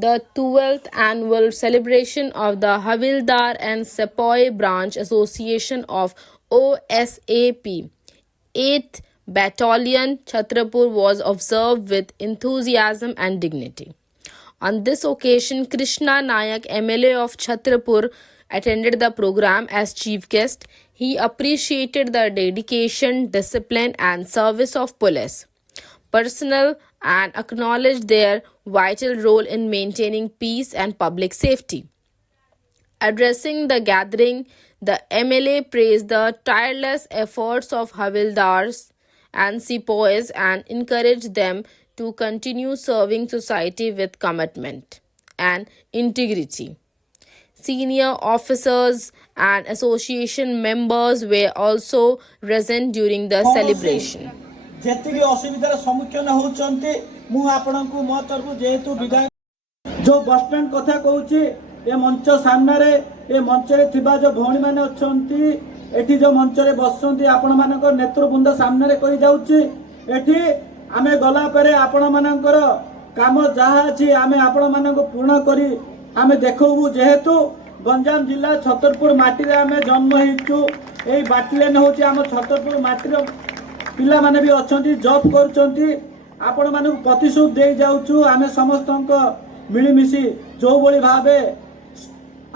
the 12th annual celebration of the Havildar and Sepoy Branch Association of OSAP 8th Battalion Chhatrapur was observed with enthusiasm and dignity. On this occasion, Krishna Nayak, MLA of Chhatrapur, attended the program as chief guest. He appreciated the dedication, discipline, and service of police personnel and acknowledged their vital role in maintaining peace and public safety. Addressing the gathering, the MLA praised the tireless efforts of Havildars and Sepoys and encouraged them to continue serving society with commitment and integrity. Senior officers and association members were also present during the celebration. जेतिकी असुविधार सम्मुखीन होउचंती मु आपनकु मो तरफु जेहेतु विधायक जो bus stand कथा कहूची ए मंच सामने रे ए मंच रे थिबा जो भौणी माने अछंती एठी जो मंच रे बसंती आपण मानकर नेतृवृंद सामने रे कहि जाउची एठी आमे गला परे आपण मानकर काम जहा अछि आमे आपण मानको पूर्ण करी आमे देखौबु जेहेतु गंजाम जिला छतरपुर माटी रे आमे जन्म हेचु एई बाटलेन होची आम छतरपुर माटी रे पिला माने भी अछंती जॉब करछंती आपण माने प्रतिशोध दे जाउछु आमे समस्तंक मिली मिसी जो बोली भाबे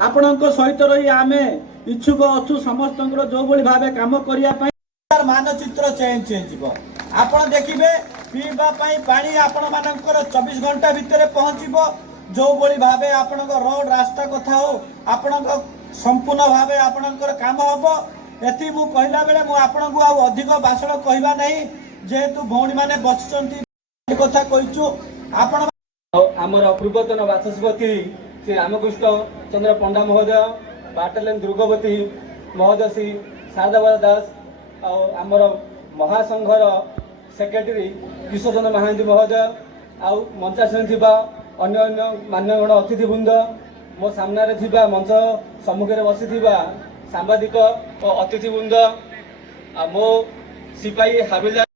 आपणक सहित रही आमे इच्छुक अछु समस्तंक जो बोली भाबे काम करिया पई मानचित्र चेंज जीवो आपण देखिबे पीबा पई पानी आपण मानकर 24 घंटा भितरे पहुंचीबो जो बोली भाबे आपणक रोड रास्ता कथा हो आपणक संपूर्ण भाबे आपणकर काम हबो एति मु कहला बेले मु आपन को आ अधिक भाषण कहबा नहीं जेहेतु भौणी माने बसचंती कथा कहिछु आपन हमर पूर्वतन बाचस्पति श्री रामकृष्ण चंद्र पंडा महोदय बाटलेन दुर्गवती महोदय श्री शारदा दास और हमर महासंघर सेक्रेटरी किशोरचंद्र महांती महोदय आ मंचासन थिबा अन्य अन्य मान्यगण अतिथिवृंद मो सामने थिबा मंच सम्मुख रे बसी थिबा सांबादिक और अतिथिवृंद मो सिपाही हाविलदार